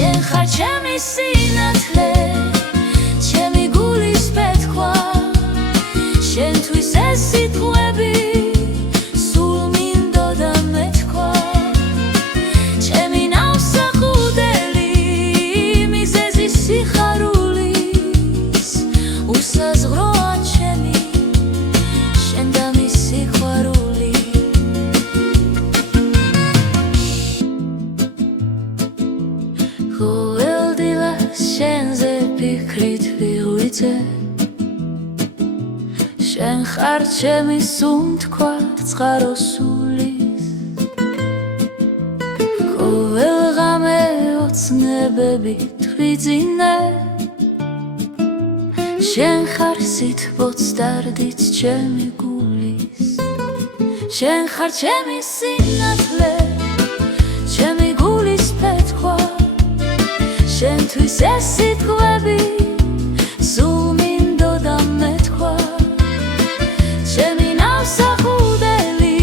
შენ ხარ ჩემი სინათლე, ჩემი გულის პეთქვა, შენთვის ეს სიტყვები სულ მინდოდა მეთქვა. ჩემი ნავსაყუდელი, მიზეზი სიხარულის, უსაზღროა ჩემი, შენ და მის სიყვარული. ყოველდილას შენზე ფიქრით ვიღვიძე, შენ ხარ ჩემი სუნთქვა წყაროსულის. ყოველ ღამე ოცნებებით ვიძინე, შენ ხარ სითბოც დარდიც ჩემი გულის. შენ ხარ ჩემი სინათლე, ჩემი გულის პეთქვა, შენთვის ეს სიტყვები სულ მინდოდა მეთქვა. ჩემი ნავსაყუდელი,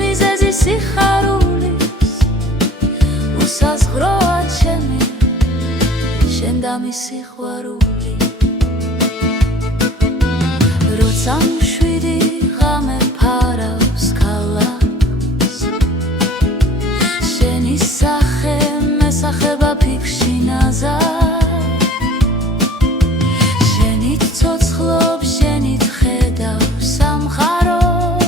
მიზეზი სიხარულის, უსაზღროა ჩემი, შენ და მის სიყვარული. როცა მშვიდი ღამე ფარავს ქალაქს, შენი სახე მესახება ფიქრში ნაზარ. შენით ცოცხლობ, შენით ხედავ სამყაროს,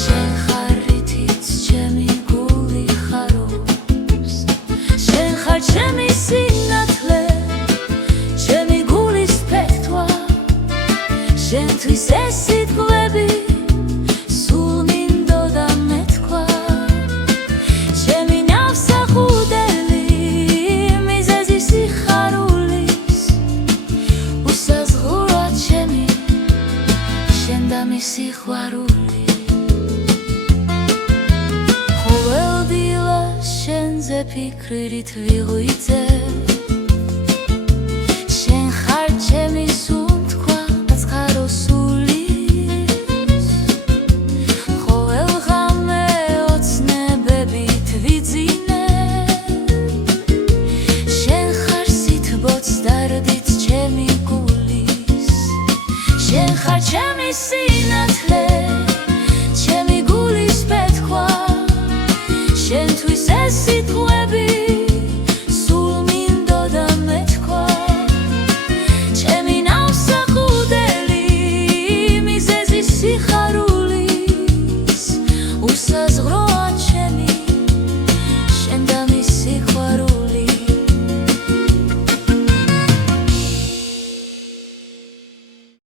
შენ ხარ რითიც ჩემი გული ხარობს. შენ ხარ ჩემი სინათლე, ჩემი გულის პეთქვა, შენთვის ეს სიტყვები სულ მინდოდა მეთქვა. ჩემი ნავსაყუდელი, მიზეზი სიხარულის, უსაზღროა ჩემი, შენ და მის სიყვარული. ყოველდილას შენზე ფიქრით ვიღვიძე, შენ ხარ ჩემი სუნთქვა წყაროსულის. ყოველ ღამე ოცნებებით ვიძინე, შენ ხარ სითბოც დარდიც ჩემი გულის. შენ ხარ ჩემი